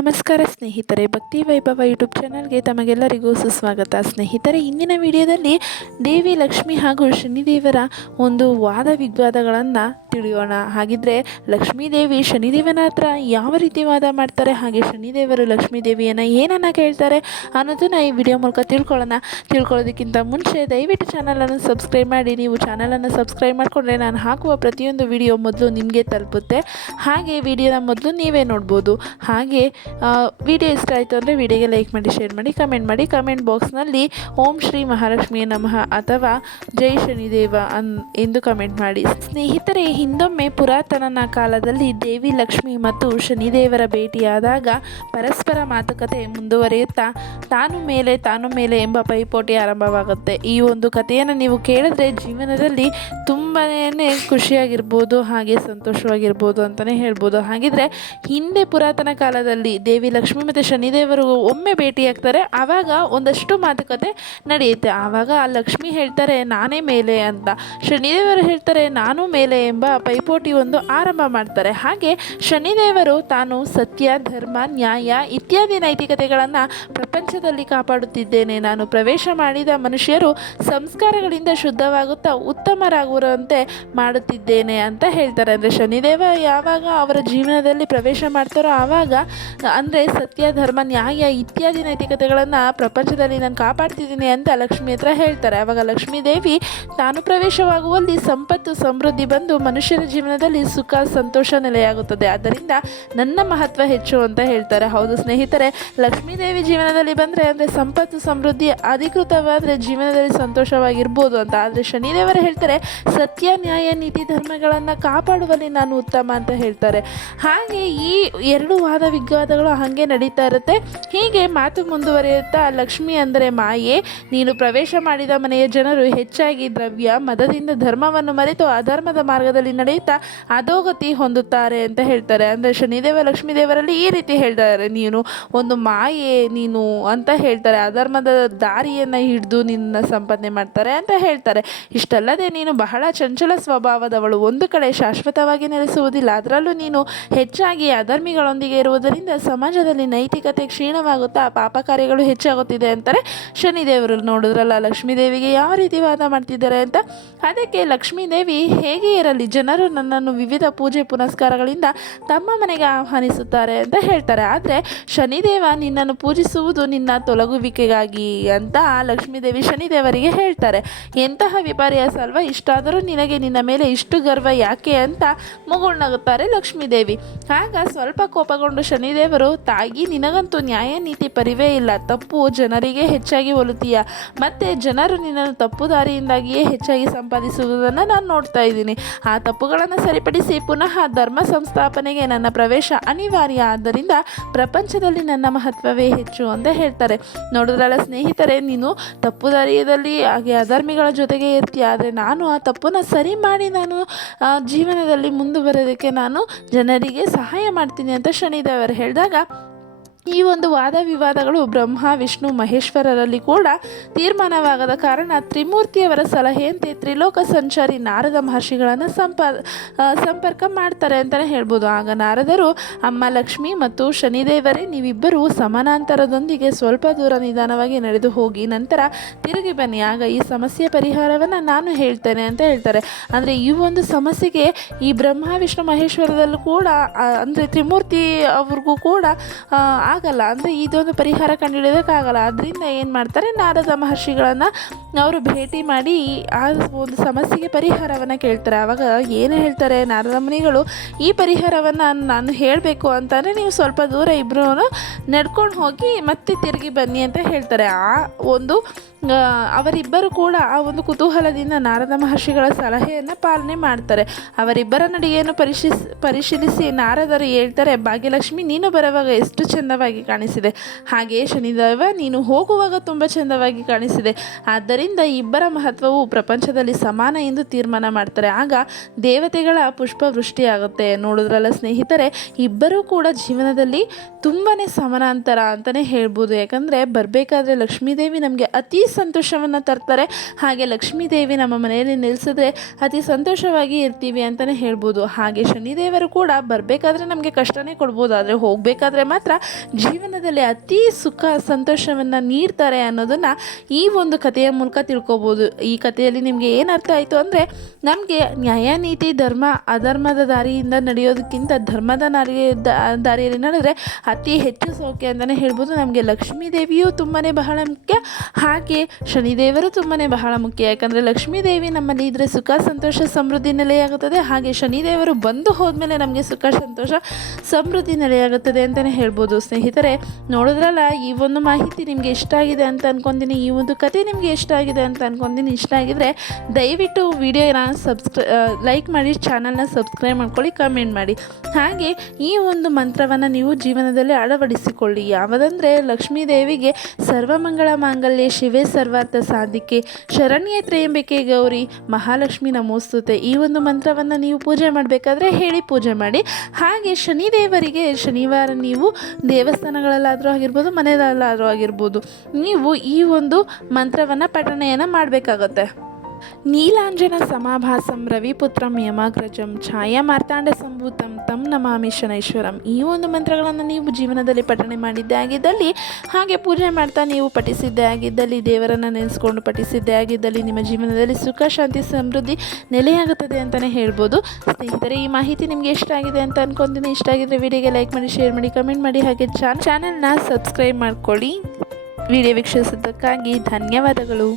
ನಮಸ್ಕಾರ ಸ್ನೇಹಿತರೆ, ಭಕ್ತಿ ವೈಭವ ಯೂಟ್ಯೂಬ್ ಚಾನಲ್ಗೆ ತಮಗೆಲ್ಲರಿಗೂ ಸುಸ್ವಾಗತ. ಸ್ನೇಹಿತರೆ, ಇಂದಿನ ವಿಡಿಯೋದಲ್ಲಿ ದೇವಿ ಲಕ್ಷ್ಮಿ ಹಾಗೂ ಶನಿದೇವರ ಒಂದು ವಾದ ವಿವಾದಗಳನ್ನು ತಿಳಿಯೋಣ. ಹಾಗಿದ್ರೆ ಲಕ್ಷ್ಮೀದೇವಿ ಶನಿದೇವನ ಹತ್ರ ಯಾವ ರೀತಿ ವಾದ ಮಾಡ್ತಾರೆ, ಹಾಗೆ ಶನಿದೇವರು ಲಕ್ಷ್ಮೀ ದೇವಿಯನ್ನು ಏನನ್ನ ಕೇಳ್ತಾರೆ ಅನ್ನೋದನ್ನ ಈ ವಿಡಿಯೋ ಮೂಲಕ ತಿಳ್ಕೊಳ್ಳೋಣ. ತಿಳ್ಕೊಳ್ಳೋದಕ್ಕಿಂತ ಮುಂಚೆ ದಯವಿಟ್ಟು ಚಾನಲನ್ನು ಸಬ್ಸ್ಕ್ರೈಬ್ ಮಾಡಿ. ನೀವು ಚಾನಲನ್ನು ಸಬ್ಸ್ಕ್ರೈಬ್ ಮಾಡಿಕೊಂಡ್ರೆ ನಾನು ಹಾಕುವ ಪ್ರತಿಯೊಂದು ವಿಡಿಯೋ ಮೊದಲು ನಿಮಗೆ ತಲುಪುತ್ತೆ. ಹಾಗೆ ವಿಡಿಯೋನ ಮೊದಲು ನೀವೇ ನೋಡ್ಬೋದು. ಹಾಗೆ ವಿಡಿಯೋ ಇಷ್ಟ ಆಯಿತು ಅಂದರೆ ವಿಡಿಯೋಗೆ ಲೈಕ್ ಮಾಡಿ, ಶೇರ್ ಮಾಡಿ, ಕಮೆಂಟ್ ಮಾಡಿ. ಕಮೆಂಟ್ ಬಾಕ್ಸ್ನಲ್ಲಿ ಓಂ ಶ್ರೀ ಮಹಾಲಕ್ಷ್ಮಿಯ ನಮಃ ಅಥವಾ ಜೈ ಶನಿದೇವ ಅನ್, ಎಂದು ಕಮೆಂಟ್ ಮಾಡಿ. ಸ್ನೇಹಿತರೆ, ಹಿಂದೊಮ್ಮೆ ಪುರಾತನನ ಕಾಲದಲ್ಲಿ ದೇವಿ ಲಕ್ಷ್ಮಿ ಮತ್ತು ಶನಿದೇವರ ಭೇಟಿಯಾದಾಗ ಪರಸ್ಪರ ಮಾತುಕತೆ ಮುಂದುವರಿಯುತ್ತಾ, ತಾನು ಮೇಲೆ ತಾನು ಮೇಲೆ ಎಂಬ ಪೈಪೋಟಿ ಆರಂಭವಾಗುತ್ತೆ. ಈ ಒಂದು ಕಥೆಯನ್ನು ನೀವು ಕೇಳಿದ್ರೆ ಜೀವನದಲ್ಲಿ ತುಂಬಾ ಖುಷಿಯಾಗಿರ್ಬೋದು, ಹಾಗೆ ಸಂತೋಷವಾಗಿರ್ಬೋದು ಅಂತಲೇ ಹೇಳ್ಬೋದು. ಹಾಗಿದ್ರೆ, ಹಿಂದೆ ಪುರಾತನ ಕಾಲದಲ್ಲಿ ದೇವಿ ಲಕ್ಷ್ಮಿ ಮತ್ತು ಶನಿದೇವರು ಒಮ್ಮೆ ಭೇಟಿಯಾಗ್ತಾರೆ ಆವಾಗ ಒಂದಷ್ಟು ಮಾತುಕತೆ ನಡೆಯುತ್ತೆ. ಆವಾಗ ಲಕ್ಷ್ಮಿ ಹೇಳ್ತಾರೆ, ನಾನೇ ಮೇಲೆ ಅಂತ. ಶನಿದೇವರು ಹೇಳ್ತಾರೆ, ನಾನು ಮೇಲೆ ಎಂಬ ಪೈಪೋಟಿ ಒಂದು ಆರಂಭ ಮಾಡ್ತಾರೆ. ಹಾಗೆ ಶನಿದೇವರು ತಾನು ಸತ್ಯ, ಧರ್ಮ, ನ್ಯಾಯ ಇತ್ಯಾದಿ ನೈತಿಕತೆಗಳನ್ನು ಪ್ರಪಂಚದಲ್ಲಿ ಕಾಪಾಡುತ್ತಿದ್ದೇನೆ. ನಾನು ಪ್ರವೇಶ ಮಾಡಿದ ಮನುಷ್ಯರು ಸಂಸ್ಕಾರಗಳಿಂದ ಶುದ್ಧವಾಗುತ್ತಾ ಉತ್ತಮರಾಗುವಂತೆ ಮಾಡುತ್ತಿದ್ದೇನೆ ಅಂತ ಹೇಳ್ತಾರೆ. ಅಂದರೆ ಶನಿದೇವ ಯಾವಾಗ ಅವರ ಜೀವನದಲ್ಲಿ ಪ್ರವೇಶ ಮಾಡ್ತಾರೋ ಆವಾಗ ಅಂದರೆ ಸತ್ಯ, ಧರ್ಮ, ನ್ಯಾಯ ಇತ್ಯಾದಿ ನೈತಿಕತೆಗಳನ್ನು ಪ್ರಪಂಚದಲ್ಲಿ ನಾನು ಕಾಪಾಡ್ತಿದ್ದೀನಿ ಅಂತ ಲಕ್ಷ್ಮಿ ಹತ್ರ ಹೇಳ್ತಾರೆ. ಆವಾಗ ಲಕ್ಷ್ಮೀ ದೇವಿ, ತಾನು ಪ್ರವೇಶವಾಗುವಲ್ಲಿ ಸಂಪತ್ತು, ಸಮೃದ್ಧಿ ಬಂದು ಮನುಷ್ಯರ ಜೀವನದಲ್ಲಿ ಸುಖ, ಸಂತೋಷ ನೆಲೆಯಾಗುತ್ತದೆ. ಆದ್ದರಿಂದ ನನ್ನ ಮಹತ್ವ ಹೆಚ್ಚು ಅಂತ ಹೇಳ್ತಾರೆ. ಹೌದು ಸ್ನೇಹಿತರೆ ಲಕ್ಷ್ಮೀದೇವಿ ಜೀವನದಲ್ಲಿ ಬಂದರೆ ಅಂದರೆ ಸಂಪತ್ತು, ಸಮೃದ್ಧಿ ಅಧಿಕೃತವಾದರೆ ಜೀವನದಲ್ಲಿ ಸಂತೋಷವಾಗಿರ್ಬೋದು ಅಂತ. ಆದರೆ ಶನಿದೇವರು ಹೇಳ್ತಾರೆ, ಸತ್ಯ, ನ್ಯಾಯ, ನೀತಿ, ಧರ್ಮಗಳನ್ನು ಕಾಪಾಡುವಲ್ಲಿ ನಾನು ಉತ್ತಮ ಅಂತ ಹೇಳ್ತಾರೆ. ಹಾಗೆ ಈ ಎರಡು ವಾದ ವಿವಾದಗಳು ಹಾಗೆ ನಡೀತಾ ಇರುತ್ತೆ. ಹೀಗೆ ಮಾತು ಮುಂದುವರಿಯುತ್ತಾ ಲಕ್ಷ್ಮಿ ಅಂದರೆ ಮಾಯೆ. ನೀನು ಪ್ರವೇಶ ಮಾಡಿದ ಮನೆಯ ಜನರು ಹೆಚ್ಚಾಗಿ ದ್ರವ್ಯ, ಮದದಿಂದ ಧರ್ಮವನ್ನು ಮರೆತು ಅಧರ್ಮದ ಮಾರ್ಗದಲ್ಲಿ ನಡೆಯುತ್ತಾ ಅಧೋಗತಿ ಹೊಂದುತ್ತಾರೆ ಅಂತ ಹೇಳ್ತಾರೆ. ಅಂದರೆ ಶನಿದೇವ ಲಕ್ಷ್ಮೀ ದೇವರಲ್ಲಿ ಈ ರೀತಿ ಹೇಳ್ತಾರೆ. ನೀನು ಒಂದು ಮಾಯೆ ನೀನು ಅಂತ ಹೇಳ್ತಾರೆ. ಅಧರ್ಮದ ದಾರಿಯನ್ನು ಹಿಡಿದು ನಿನ್ನ ಸಂಪಾದನೆ ಮಾಡ್ತಾರೆ ಅಂತ ಹೇಳ್ತಾರೆ. ಇಷ್ಟಲ್ಲದೆ ನೀನು ಬಹಳ ಚಂಚಲ ಸ್ವಭಾವದವಳು. ಒಂದು ಕಡೆ ಶಾಶ್ವತವಾಗಿ ನೆಲೆಸುವುದಿಲ್ಲ. ಅದರಲ್ಲೂ ನೀನು ಹೆಚ್ಚಾಗಿ ಅಧರ್ಮಿಗಳೊಂದಿಗೆ ಇರುವುದರಿಂದ ಸಮಾಜದಲ್ಲಿ ನೈತಿಕತೆ ಕ್ಷೀಣವಾಗುತ್ತಾ ಪಾಪ ಕಾರ್ಯಗಳು ಹೆಚ್ಚಾಗುತ್ತಿದೆ ಅಂತಾರೆ. ಶನಿದೇವರು ನೋಡಿದ್ರಲ್ಲ, ಲಕ್ಷ್ಮೀದೇವಿಗೆ ಯಾವ ರೀತಿ ವಾದ ಮಾಡ್ತಿದ್ದಾರೆ ಅಂತ? ಅದಕ್ಕೆ ಲಕ್ಷ್ಮೀದೇವಿ ಹೇಗೆ ಇರಲಿ, ಜನರು ನನ್ನನ್ನು ವಿವಿಧ ಪೂಜೆ ಪುನಸ್ಕಾರಗಳಿಂದ ತಮ್ಮ ಮನೆಗೆ ಆಹ್ವಾನಿಸುತ್ತಾರೆ ಅಂತ ಹೇಳ್ತಾರೆ. ಆದರೆ ಶನಿದೇವ ನಿನ್ನನ್ನು ಪೂಜಿಸುವುದು ನಿನ್ನ ತೊಲಗುವಿಕೆಗಾಗಿ ಅಂತ ಲಕ್ಷ್ಮೀದೇವಿ ಶನಿದೇವರಿಗೆ ಹೇಳ್ತಾರೆ. ಎಂತಹ ವಿಪರ್ಯಾಸ ಅಲ್ವಾ? ಇಷ್ಟಾದರೂ ನಿನಗೆ ನಿನ್ನ ಮೇಲೆ ಇಷ್ಟು ಗರ್ವ ಯಾಕೆ ಅಂತ ಮುಗುಳ್ನಗುತ್ತಾರೆ ಲಕ್ಷ್ಮೀದೇವಿ. ಆಗ ಸ್ವಲ್ಪ ಕೋಪಗೊಂಡು ಶನಿದೇವರು ತಾಯಿ, ನಿನಗಂತೂ ನ್ಯಾಯ ನೀತಿ ಪರಿವೇ ಇಲ್ಲ. ತಪ್ಪು ಜನರಿಗೆ ಹೆಚ್ಚಾಗಿ ಒಲುತೀಯ. ಮತ್ತೆ ಜನರು ನಿನ್ನನ್ನು ತಪ್ಪು ದಾರಿಯಿಂದಾಗಿಯೇ ಹೆಚ್ಚಾಗಿ ಸಂಪಾದಿಸುವುದನ್ನು ನಾನು ನೋಡ್ತಾ ಇದ್ದೀನಿ. ಆ ತಪ್ಪುಗಳನ್ನು ಸರಿಪಡಿಸಿ ಪುನಃ ಧರ್ಮ ಸಂಸ್ಥಾಪನೆಗೆ ನನ್ನ ಪ್ರವೇಶ ಅನಿವಾರ್ಯ. ಆದ್ದರಿಂದ ಪ್ರಪಂಚದಲ್ಲಿ ನನ್ನ ಮಹತ್ವವೇ ಹೆಚ್ಚು ಅಂತ ಹೇಳ್ತಾರೆ. ನೋಡಿದ್ರಲ್ಲ ಸ್ನೇಹಿತರೆ, ನೀನು ತಪ್ಪು ದಾರಿಯದಲ್ಲಿ ಹಾಗೆ ಅಧರ್ಮಿಗಳ ಜೊತೆಗೆ ಇರ್ತೀಯ. ಆದರೆ ನಾನು ಆ ತಪ್ಪನ್ನು ಸರಿ ಮಾಡಿ ನಾನು ಜೀವನದಲ್ಲಿ ಮುಂದುವರೆಯೋದಕ್ಕೆ ನಾನು ಜನರಿಗೆ ಸಹಾಯ ಮಾಡ್ತೀನಿ ಅಂತ ಶನಿದೇವರು দাদা ಈ ಒಂದು ವಾದ ವಿವಾದಗಳು ಬ್ರಹ್ಮ, ವಿಷ್ಣು, ಮಹೇಶ್ವರರಲ್ಲಿ ಕೂಡ ತೀರ್ಮಾನವಾಗದ ಕಾರಣ ತ್ರಿಮೂರ್ತಿಯವರ ಸಲಹೆಯಂತೆ ತ್ರಿಲೋಕ ಸಂಚಾರಿ ನಾರದ ಮಹರ್ಷಿಗಳನ್ನು ಸಂಪ ಸಂಪರ್ಕ ಮಾಡ್ತಾರೆ ಅಂತಲೇ ಹೇಳ್ಬೋದು. ಆಗ ನಾರದರು, ಅಮ್ಮ ಲಕ್ಷ್ಮಿ ಮತ್ತು ಶನಿದೇವರೇ, ನೀವಿಬ್ಬರೂ ಸಮಾನಾಂತರದೊಂದಿಗೆ ಸ್ವಲ್ಪ ದೂರ ನಿಧಾನವಾಗಿ ನಡೆದು ಹೋಗಿ ನಂತರ ತಿರುಗಿ ಬನ್ನಿ. ಆಗ ಈ ಸಮಸ್ಯೆ ಪರಿಹಾರವನ್ನು ನಾನು ಹೇಳ್ತೇನೆ ಅಂತ ಹೇಳ್ತಾರೆ. ಅಂದರೆ ಈ ಒಂದು ಸಮಸ್ಯೆಗೆ ಈ ಬ್ರಹ್ಮ, ವಿಷ್ಣು, ಮಹೇಶ್ವರದಲ್ಲೂ ಕೂಡ ಅಂದರೆ ತ್ರಿಮೂರ್ತಿ ಅವ್ರಿಗೂ ಕೂಡ ಆಗಲ್ಲ. ಅಂದರೆ ಇದೊಂದು ಪರಿಹಾರ ಕಂಡುಹಿಡಿಯೋದಕ್ಕಾಗಲ್ಲ. ಅದರಿಂದ ಏನು ಮಾಡ್ತಾರೆ? ನಾರದ ಮಹರ್ಷಿಗಳನ್ನು ಅವರು ಭೇಟಿ ಮಾಡಿ ಆ ಒಂದು ಸಮಸ್ಯೆಗೆ ಪರಿಹಾರವನ್ನು ಕೇಳ್ತಾರೆ. ಆವಾಗ ಏನು ಹೇಳ್ತಾರೆ? ನಾರದ ಮುನಿಗಳು, ಈ ಪರಿಹಾರವನ್ನು ನಾನು ಹೇಳಬೇಕು ಅಂತಂದರೆ ನೀವು ಸ್ವಲ್ಪ ದೂರ ಇಬ್ಬರು ನಡ್ಕೊಂಡು ಹೋಗಿ ಮತ್ತೆ ತಿರುಗಿ ಬನ್ನಿ ಅಂತ ಹೇಳ್ತಾರೆ. ಆ ಒಂದು ಅವರಿಬ್ಬರು ಕೂಡ ಆ ಒಂದು ಕುತೂಹಲದಿಂದ ನಾರದ ಮಹರ್ಷಿಗಳ ಸಲಹೆಯನ್ನು ಪಾಲನೆ ಮಾಡ್ತಾರೆ. ಅವರಿಬ್ಬರ ನಡಿಗೆಯನ್ನು ಪರಿಶೀಲಿಸಿ ಪರಿಶೀಲಿಸಿ ನಾರದರು ಹೇಳ್ತಾರೆ, ಭಾಗ್ಯಲಕ್ಷ್ಮಿ, ನೀನು ಬರುವಾಗ ಎಷ್ಟು ಚೆಂದವಾಗಿ ಕಾಣಿಸಿದೆ. ಹಾಗೆಯೇ ಶನಿದೇವ, ನೀನು ಹೋಗುವಾಗ ತುಂಬ ಚೆಂದವಾಗಿ ಕಾಣಿಸಿದೆ. ಆದ್ದರಿಂದ ಇಬ್ಬರ ಮಹತ್ವವು ಪ್ರಪಂಚದಲ್ಲಿ ಸಮಾನ ಎಂದು ತೀರ್ಮಾನ ಮಾಡ್ತಾರೆ. ಆಗ ದೇವತೆಗಳ ಪುಷ್ಪವೃಷ್ಟಿಯಾಗುತ್ತೆ. ನೋಡಿದ್ರಲ್ಲ ಸ್ನೇಹಿತರೆ, ಇಬ್ಬರೂ ಕೂಡ ಜೀವನದಲ್ಲಿ ತುಂಬಾ ಸಮಾನಾಂತರ ಅಂತಲೇ ಹೇಳ್ಬೋದು. ಯಾಕಂದರೆ, ಬರಬೇಕಾದ್ರೆ ಲಕ್ಷ್ಮೀದೇವಿ ನಮಗೆ ಅತಿ ಸಂತೋಷವನ್ನು ತರ್ತಾರೆ. ಹಾಗೆ ಲಕ್ಷ್ಮೀ ದೇವಿ ನಮ್ಮ ಮನೆಯಲ್ಲಿ ನಿಲ್ಲಿಸಿದ್ರೆ ಅತಿ ಸಂತೋಷವಾಗಿ ಇರ್ತೀವಿ ಅಂತಲೇ ಹೇಳ್ಬೋದು. ಹಾಗೆ ಶನಿದೇವರು ಕೂಡ ಬರಬೇಕಾದ್ರೆ ನಮಗೆ ಕಷ್ಟನೇ ಕೊಡ್ಬೋದು. ಆದರೆ ಹೋಗಬೇಕಾದ್ರೆ ಮಾತ್ರ ಜೀವನದಲ್ಲಿ ಅತಿ ಸುಖ, ಸಂತೋಷವನ್ನು ನೀಡ್ತಾರೆ ಅನ್ನೋದನ್ನು ಈ ಒಂದು ಕಥೆಯ ಮೂಲಕ ತಿಳ್ಕೊಬೋದು. ಈ ಕಥೆಯಲ್ಲಿ ನಿಮಗೆ ಏನು ಅರ್ಥ ಆಯಿತು ಅಂದರೆ ನಮಗೆ ನ್ಯಾಯ, ನೀತಿ, ಧರ್ಮ, ಅಧರ್ಮದ ದಾರಿಯಿಂದ ನಡೆಯೋದಕ್ಕಿಂತ ಧರ್ಮದ ದಾರಿ ದಾರಿಯಲ್ಲಿ ನಡೆದರೆ ಅತಿ ಹೆಚ್ಚು ಸೌಖ್ಯ ಅಂತಲೇ ಹೇಳ್ಬೋದು. ನಮಗೆ ಲಕ್ಷ್ಮೀ ದೇವಿಯು ತುಂಬಾ ಬಹಳ ಮುಖ್ಯ. ಹಾಗೆ ಶನಿದೇವರು ತುಂಬಾ ಬಹಳ ಮುಖ್ಯ. ಯಾಕಂದರೆ ಲಕ್ಷ್ಮೀದೇವಿ ನಮ್ಮಲ್ಲಿ ಇದ್ದರೆ ಸುಖ, ಸಂತೋಷ, ಸಮೃದ್ಧಿ ನೆಲೆಯಾಗುತ್ತದೆ. ಹಾಗೆ ಶನಿದೇವರು ಬಂದು ಹೋದ್ಮೇಲೆ ನಮಗೆ ಸುಖ, ಸಂತೋಷ, ಸಮೃದ್ಧಿ ನೆಲೆಯಾಗುತ್ತದೆ ಅಂತಲೇ ಹೇಳ್ಬೋದು. ಸ್ನೇಹಿತರೆ, ನೋಡಿದ್ರಲ್ಲ, ಈ ಒಂದು ಮಾಹಿತಿ ನಿಮಗೆ ಇಷ್ಟ ಆಗಿದೆ ಅಂತ ಅಂದ್ಕೊಂತೀನಿ ಈ ಒಂದು ಕತೆ ನಿಮಗೆ ಇಷ್ಟ ಆಗಿದೆ ಅಂತ ಅಂದ್ಕೊಂತೀನಿ ಇಷ್ಟ ಆಗಿದ್ರೆ ದಯವಿಟ್ಟು ವಿಡಿಯೋನ ಸಬ್ಸ್ಕ್ರೈ ಲೈಕ್ ಮಾಡಿ, ಚಾನಲ್ನ ಸಬ್ಸ್ಕ್ರೈಬ್ ಮಾಡ್ಕೊಳ್ಳಿ, ಕಮೆಂಟ್ ಮಾಡಿ. ಹಾಗೆ ಈ ಒಂದು ಮಂತ್ರವನ್ನು ನೀವು ಜೀವನದಲ್ಲಿ ಅಳವಡಿಸಿಕೊಳ್ಳಿ. ಯಾವುದಂದರೆ ಲಕ್ಷ್ಮೀದೇವಿಗೆ ಸರ್ವಮಂಗಳ ಮಾಂಗಲ್ಯ ಶಿವೇ ಸರ್ವಾರ್ಥ ಸಾಧಿಕೆ, ಶರಣ್ಯ ತ್ರಯಂಬಿಕೆ ಗೌರಿ, ಮಹಾಲಕ್ಷ್ಮಿ ನಮೋಸ್ತುತೆ. ಈ ಒಂದು ಮಂತ್ರವನ್ನು ನೀವು ಪೂಜೆ ಮಾಡಬೇಕಾದ್ರೆ ಹೇಳಿ ಪೂಜೆ ಮಾಡಿ. ಹಾಗೆ ಶನಿದೇವರಿಗೆ ಶನಿವಾರ ನೀವು ದೇವಸ್ಥಾನಗಳಲ್ಲಾದರೂ ಆಗಿರ್ಬೋದು, ಮನೆಯಲ್ಲಾದರೂ ಆಗಿರ್ಬೋದು, ನೀವು ಈ ಒಂದು ಮಂತ್ರವನ್ನು ಪಠಣೆಯನ್ನು ಮಾಡಬೇಕಾಗತ್ತೆ. ನೀಲಾಂಜನ ಸಮಾಭಾಸಂ ರವಿಪುತ್ರಂ ಯಮಾಗ್ರಜಂ ಛಾಯಾ ಮಾರ್ತಾಂಡ ಸಂಭೂತಂ ತಂ ನಮಾಮಿ ಶನೈಶ್ವರಂ. ಈ ಒಂದು ಮಂತ್ರಗಳನ್ನು ನೀವು ಜೀವನದಲ್ಲಿ ಪಠಣೆ ಮಾಡಿದ್ದೇ ಆಗಿದ್ದಲ್ಲಿ, ಹಾಗೆ ಪೂಜೆ ಮಾಡ್ತಾ ನೀವು ಪಠಿಸಿದ್ದೇ ಆಗಿದ್ದಲ್ಲಿ, ದೇವರನ್ನು ನೆನೆಸ್ಕೊಂಡು ಪಠಿಸಿದ್ದೇ ಆಗಿದ್ದಲ್ಲಿ ನಿಮ್ಮ ಜೀವನದಲ್ಲಿ ಸುಖ, ಶಾಂತಿ, ಸಮೃದ್ಧಿ ನೆಲೆಯಾಗುತ್ತದೆ ಅಂತಲೇ ಹೇಳ್ಬೋದು. ಸ್ನೇಹಿತರೆ, ಈ ಮಾಹಿತಿ ನಿಮಗೆ ಇಷ್ಟ ಆಗಿದೆ ಅಂತ ಅನ್ಕೊಂತೀನಿ. ಇಷ್ಟ ಆಗಿದ್ರೆ ವಿಡಿಯೋಗೆ ಲೈಕ್ ಮಾಡಿ, ಶೇರ್ ಮಾಡಿ, ಕಮೆಂಟ್ ಮಾಡಿ, ಹಾಗೆ ಚಾನಲ್ನ ಸಬ್ಸ್ಕ್ರೈಬ್ ಮಾಡ್ಕೊಳ್ಳಿ. ವಿಡಿಯೋ ವೀಕ್ಷಿಸಿದ್ದಕ್ಕಾಗಿ ಧನ್ಯವಾದಗಳು.